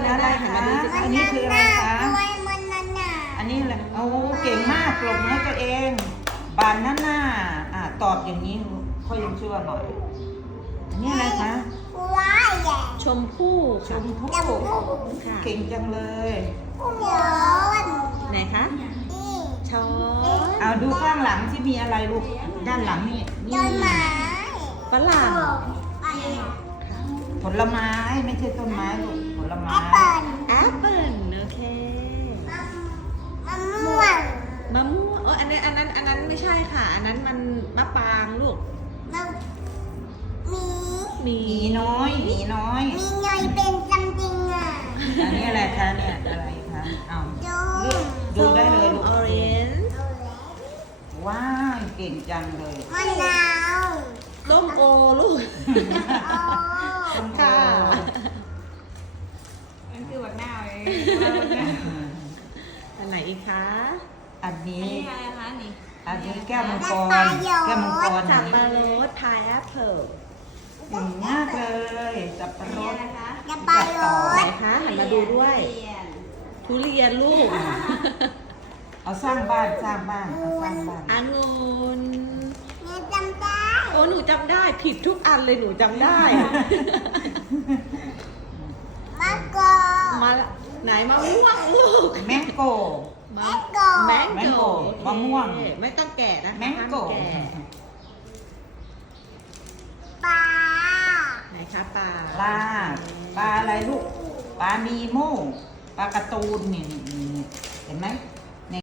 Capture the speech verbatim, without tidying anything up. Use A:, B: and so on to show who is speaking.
A: อะไรคะอันนี้คืออะไรคะอันนี้แหละโอ้เก่งมากปรบมือให้ตัวเองบานหน้าหน้าอ่าตอบอย่างนี้ค่อยยังเชื่อหน่อยอันนี้อะไรคะ
B: ชมพู่
A: ชมพู่
B: ค่ะ
A: เก่งจังเลย
B: ไหนคะช้อน
A: เอาดูข้างหลังที่มีอะไรลูกด้านหลังนี่นี่
B: ฝรั่ง
A: ผลไม้ไม่ใช่ต้นไม้ลูกผลไม้
B: แอปเปิ้ลโอเคมะม่วงเอออันนั้นอันนั้นอันนั้นไม่ใช่ค่ะ อันนั้นมันมะปรางลูกหมี
A: หมีน้อยหมีน้อยอันนี้อะไรคะเนี่ยอะไรคะเอาเลือกดูได้เลยลูก
B: ออเรนจ์
A: ว้าวเก่งจังเลย
B: ส้มโอลูก
A: ส้มโอ
B: ค่ะ
C: นั่นคือบักหน้าเลย
B: อันไหนอีกคะ
A: อัน
C: อัน
A: นี้
C: นี้อะไรคะนี่
A: อันนี้แก้วมังกรแก้วมังกร
B: สับปะ
A: นี้
B: รดพายแอปเปิล
A: เก่งมากเลยสับปะร
C: อันนี้
A: ด
C: อะไรคะ
B: ไหนคะหันมาดูด้วย
C: เรียน
B: ทุเรียนลูก
A: เอาสร้างบ้านสร้างบ้านเอาสร้างบ้าน
B: องุ่นโอ้หนูจำได้ผิดทุกอันเลยหนูจำได้มาละไหนมะม่วงลูก
A: แมงโก
B: มะแมง
A: แมง
B: โก
A: โก้มะม่วง
B: โอเคไม่ต้องแกะนะคะ
A: แมงโก
B: ห้าแกะไหนคะปลา
A: ปลาปลาอะไรลูกปลานีโมปลาการ์ตูนนี่นี่นี่เห็นไหม